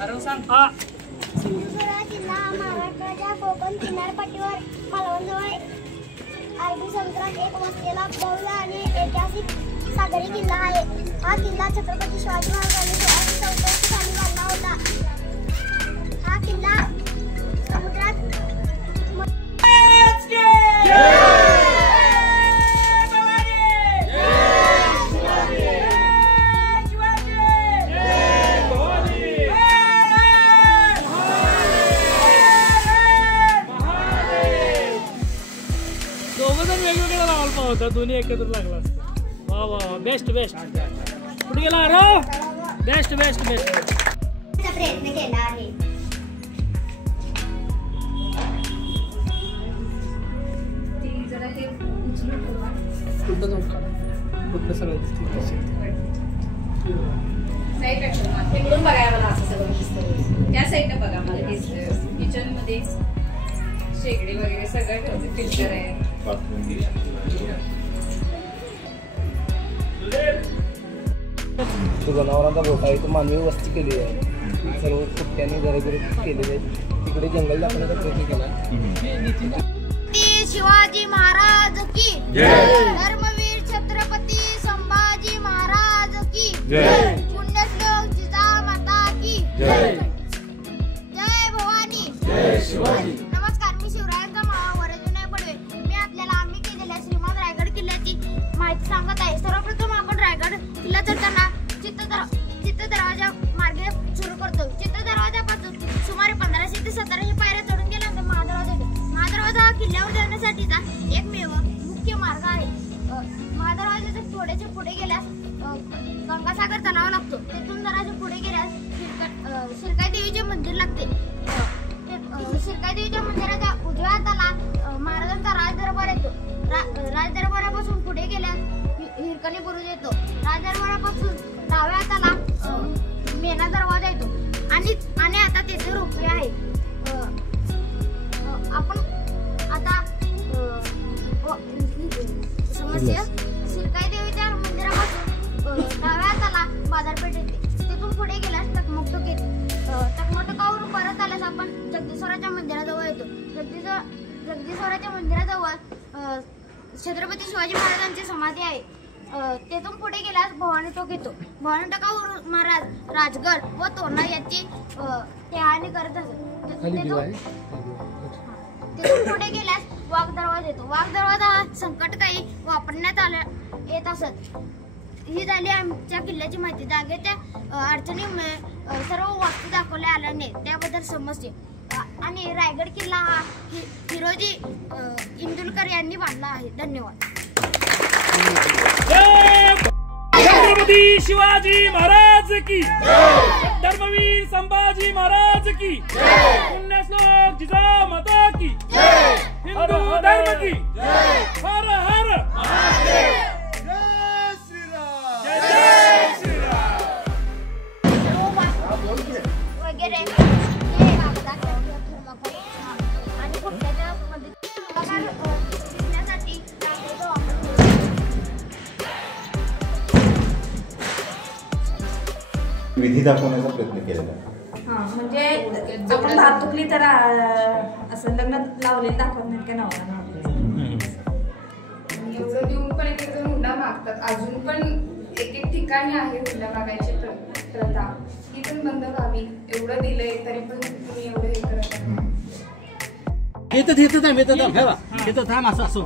सिंधुदुर्ग जिल्हा महाराष्ट्राच्या कोकण किनारपट्टीवर मालवणजवळ अरबी समुद्रात एक वसलेला भव्य आणि ऐतिहासिक सागरी किल्ला आहे. हा किल्ला छत्रपती शिवाजी महाराजांनी 1634 साली बांधला होता. हा किल्ला समुद्रात वेगवेगळा लावला होता, दोन्ही एकत्र लागला असता. वा वा बेस्ट बेस्ट. कुठे गेला रो? Best best best. प्रयत्न केला आहे. इकडून बघायला मला असं सगळं दिसतं. त्या साईडने बघा मला किचन मध्ये शेगडी वगैरे सगळं ठेवते. फिल्टर आहे. तो जनावरांचा गोठा आहे. तो मानवी वस्ती केली आहे. सर्व कुट्ट्यांनी घरोघरी केलेले आहे. तिकडे जंगल दाखवण्याचा प्रयत्न केला. शिवाजी महाराज की जय. धर्मवीर छत्रपती संभाजी महाराज की जय. पुण्यश्लोक जिजामाता की जय. जय भवानी जय शिवाजी. नमस्कार, मी शिवरायांचा मामा वरजुने पडवे. मी आपल्याला आम्ही केलेल्या श्रीमंत रायगड किल्ल्याची माहिती सांगत आहे. सर्वप्रथम आपण रायगड किल्ला चढताना चित्त दरवाजा मार्गे सुरू करतो. चित्त दरवाजापासून सुमारे 1500 ते 1700 पायऱ्या चढून गेल्यानंतर महादरवाजा येतो. महादरवाजा हा किल्ल्यावर जाण्यासाठीचा एकमेव मुख्य मार्ग आहे. महादरवाजाच्या थोडेसे पुढे गेल्यास गंगासागर तलाव लागतो. तेथून जरासे पुढे गेल्यास शिरकाई देवीचे मंदिर लागते. शिरकाई देवीच्या मंदिराच्या उजव्या हाताला महाराजांचा राजदरबार येतो. राजदरबारापासून पुढे गेल्यास हिरकणी बुरुज येतो. राजदरबारापासून डाव्या हाताला मेना दरवाजा येतो आणि आता तेथे रोपवे आहे. आपण आता समस्या शिरकाई देवीच्या मंदिरापासून डाव्या हाताला बाजारपेठ येते. तिथून पुढे गेल्यास टकमकटक येते. टकमकटकावरून परत आल्यास आपण जगदीश्वराच्या मंदिराजवळ येतो. जगदीश्वराच्या मंदिराजवळ छत्रपती शिवाजी महाराजांची समाधी आहे. तेथून पुढे गेल्यास भवानी टोक येतो. भवानी टोकावरून महाराज राजगड व तोरणा याची टेहाळणी करत असत. तिथून पुढे गेल्यास वाघ दरवाजा येतो. वाघ दरवाजा हा संकटकाळी वापरण्यात येत असत. ही झाली आमच्या किल्ल्याची माहिती. जागेच्या अडचणीमुळे सर्व वास्तू दाखवल्या आल्या नाही, त्याबद्दल समजते. आणि रायगड किल्ला हा हिरोजी इंदुलकर यांनी बांधला आहे. धन्यवाद. छत्रपती शिवाजी महाराज की जय. धर्मवीर संभाजी महाराज की जय. पुण्यश्लोक जिजामाता की जय. हिंदू धर्म की जय. हर हर महादेव. जय श्रीराम. जय श्रीराम. वगैरे आणि कुठल्याच्या शिकण्यासाठी विधी दाखवण्याचा प्रयत्न केलेला आहे. म्हणजे आपण भातुकली तर असं लग्नात लावले दाखवत नाही का नवरा. एवढं देऊन पण एक जण हुंडा मागतात. अजून पण एक ठिकाणी आहे हुंडा मागायची प्रथा. ती पण बंद व्हावी. एवढं दिलंय तरी पण तुम्ही एवढं हे करत आहे. येतं थांब असं असं.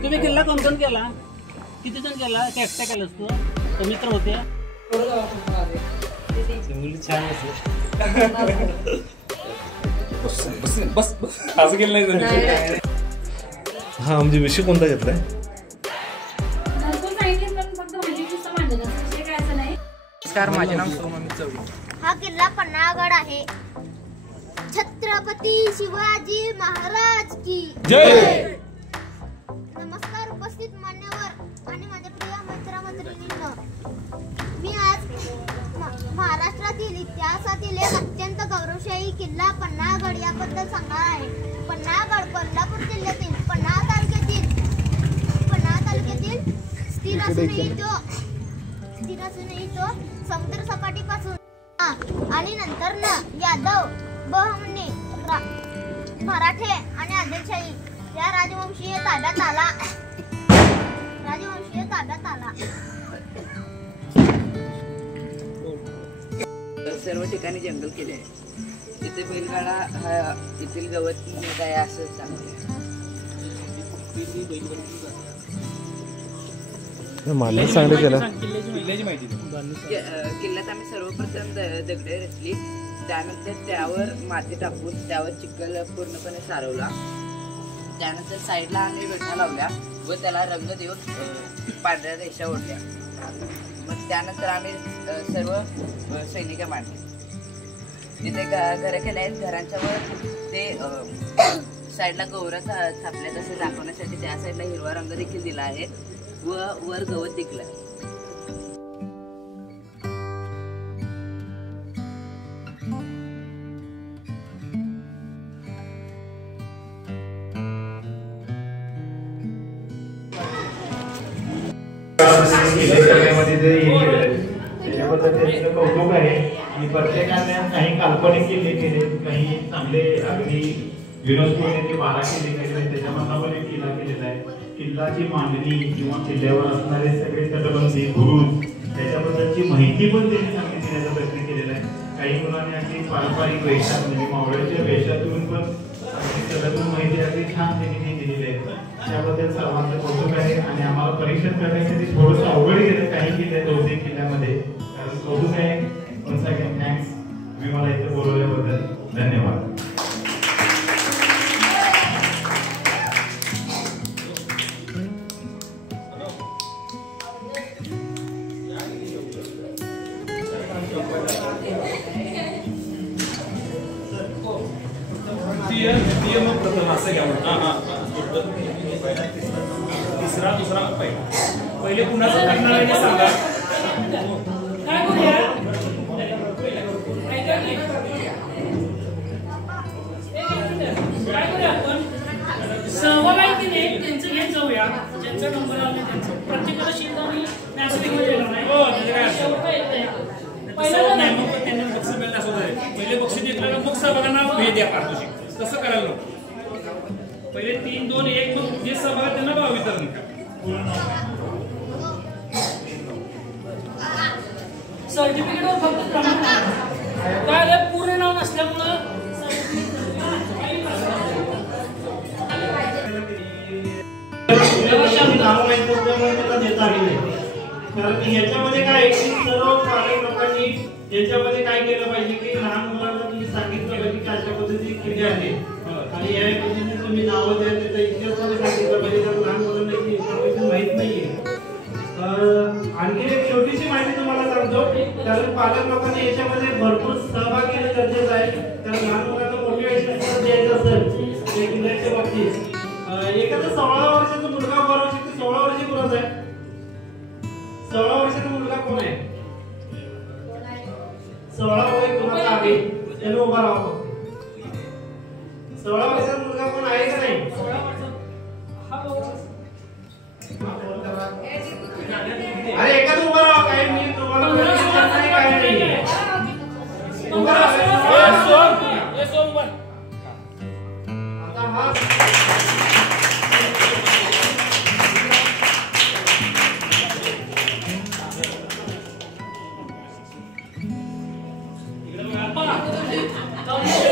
तुम्ही किल्ला कोण कोण केला? किती जण केला? एकटा केला असतो? मित्र होते? बस असं केलं नाही. हा म्हणजे विषय कोणता घेतलाय? नमस्कार, माझे नाव सोमन चौधरी. हा किल्ला पन्हाळगड आहे. छत्रपती शिवाजी महाराज की जय. नमस्कार उपस्थित मान्यवर आणि माझ्या प्रिय मित्र-मैत्रिणींनो. मी आज महाराष्ट्रातील इतिहासातील एक अत्यंत गौरवशाही किल्ला पन्हाळगड सांगणार आहे. पन्हाळगड कोल्हापूर जिल्ह्यातील पन्हाळा तालुक्यातील स्थिर असूनही तो समुद्र सपाटीपासून आणि नंतर यादव बहमनी मराठे आणि आदिलशाही या राजवंशीय ताब्यात आला. सर्व ठिकाणी जंगल केले आहे. तिथे बैलगाडा हा येथील गवत काय असं सांगते. किल्ल्यात आम्ही सर्वप्रथम दगडे रचली. त्यानंतर त्यावर माती टाकून त्यावर चिखल पूर्णपणे सारवला. त्यानंतर साईडला आम्ही वेठा लावल्या व त्याला रंग देऊन पांढऱ्या रेषा ओढल्या. मग त्यानंतर आम्ही सर्व सैनिक मांडली. तिथे घरं केले आहेत. घरांच्या वर ते साईडला गौरा थापल्यात असे दाखवण्यासाठी त्या साईडला हिरवा रंग देखील दिला आहे व वर गवत दिखलं. त्याच्याबद्दल त्यांचं कौतुक आहे आणि प्रत्येकाने काही काल्पनिक किल्ले केले, काही चांगले अगदी युनेस्कोने 12 किल्ले केले. त्याच्यामधला पण एक किल्ला केलेला आहे. किल्ल्याची मांडणी किंवा किल्ल्यावर असणारे सगळे तटबंदी बुरुज त्याच्याबद्दलची माहिती पण त्यांनी सांगून देण्याचा प्रयत्न केलेला आहे. काही मुलांनी अगदी पारंपरिक वेशात म्हणजे मावळ्याच्या वेशातून पण अगदी सगळ्यातून माहिती अगदी छान त्यांनी दिलेली आहे. त्याबद्दल सर्वांचं कौतुक आहे आणि आम्हाला परीक्षण करण्यासाठी थोडंसं अवघड गेलं काही किल्ले 2-3 किल्ल्यामध्ये. कारण कौतुक आहे. वन्स अगेन थँक्स तुम्ही मला इथे बोलवल्याबद्दल. धन्यवाद. तिसरा दुसरा पहिले कुणाचं करणार आहे सांगा. काय करूया आपण सहभाग आहे की नाही त्यांचं घेत जाऊया. ज्यांचा नंबर आला त्यांचं प्रत्येकाला शीट आम्ही मॅसेजमध्ये देणार नाही. त्यांनी बक्षीस मिळालं असं पहिले बक्षीस घेतलं मग सहभागांना भेट द्या पारितोषिक. तसं करायला नको. पहिले 3, 2, 1 मग जे सहभाग त्यांना भाव वितरण करा. सर्टिफिकेटवर फक्त प्रमाण काय पूर्ण नाव नसल्यामुळं कारण याच्यामध्ये काय सर्व पालक लोकांनी याच्यामध्ये काय केलं पाहिजे की लहान मुलांना तुम्ही सांगितलं पाहिजे की अशा पद्धतीची किल्ले आहेत आणि या पद्धतीने तुम्ही नावं द्या. त्याचा इतिहास सांगितलं पाहिजे कारण लहान मुलांना ही इन्फॉर्मेशन माहित नाहीये. आणखी एक छोटीशी माहिती तुम्हाला सांगतो. कारण पालक लोकांनी याच्यामध्ये भरपूर सहभाग घेणं गरजेचं आहे. कारण लहान मुलांना मोटिवेशन द्यायचं असेल या किल्ल्याच्या बाबतीत. एखादा 16 वर्षाचा मुलगा बरोबर शकतो. 16 वर्षी कोणाचा आहे? 16 वर्षाचा मुलगा कोण आहे? 16 वय कोणाचा आहे त्याने उभा राहावं. 16 वर्षाचा मुलगा कोण आहे का नाही? अरे एखादं उभा राहा. काय मी तुम्हाला काय नाही उभा राहा. आता हा इकडे